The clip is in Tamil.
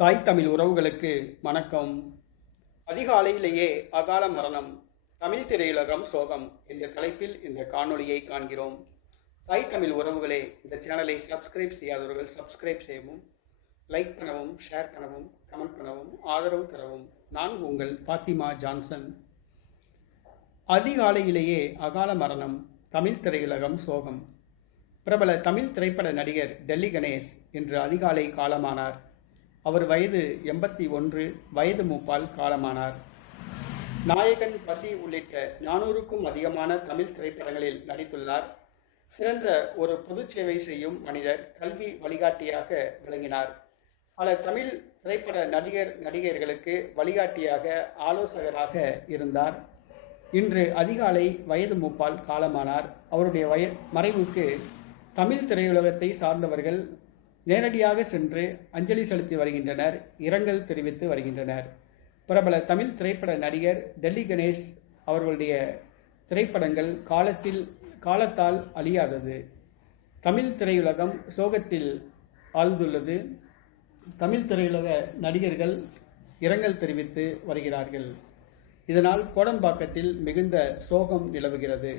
தாய் தமிழ் உறவுகளுக்கு வணக்கம். அதிகாலையிலேயே அகால மரணம், தமிழ் திரையுலகம் சோகம் என்ற தலைப்பில் இந்த காணொளியை காண்கிறோம். தாய் தமிழ் உறவுகளே, இந்த சேனலை சப்ஸ்கிரைப் செய்யாதவர்கள் சப்ஸ்கிரைப் செய்யவும், லைக் பண்ணவும், ஷேர் பண்ணவும், கமெண்ட் பண்ணவும், ஆதரவு தரவும். நான் உங்கள் பாத்திமா ஜான்சன். அதிகாலையிலேயே அகால மரணம், தமிழ் திரையுலகம் சோகம். பிரபல தமிழ் திரைப்பட நடிகர் டெல்லி கணேஷ் இன்று அதிகாலை காலமானார். அவர் வயது 81, வயது மூப்பால் காலமானார். நாயகன், பசி உள்ளிட்ட 400க்கும் அதிகமான தமிழ் திரைப்படங்களில் நடித்துள்ளார். சிறந்த ஒரு பொது சேவை செய்யும் மனிதர், கல்வி வழிகாட்டியாக விளங்கினார். பல தமிழ் திரைப்பட நடிகர்களுக்கு வழிகாட்டியாக, ஆலோசகராக இருந்தார். இன்று அதிகாலை வயது மூப்பால் காலமானார். அவருடைய மறைவுக்கு தமிழ் திரையுலகத்தை சார்ந்தவர்கள் நேரடியாக சென்று அஞ்சலி செலுத்தி வருகின்றனர், இரங்கல் தெரிவித்து வருகின்றனர். பிரபல தமிழ் திரைப்பட நடிகர் டெல்லி கணேஷ் அவர்களுடைய திரைப்படங்கள் காலத்தால் அழியாதது. தமிழ் திரையுலகம் சோகத்தில் ஆழ்ந்துள்ளது. தமிழ் திரையுலக நடிகர்கள் இரங்கல் தெரிவித்து வருகிறார்கள். இதனால் கோடம்பாக்கத்தில் மிகுந்த சோகம் நிலவுகிறது.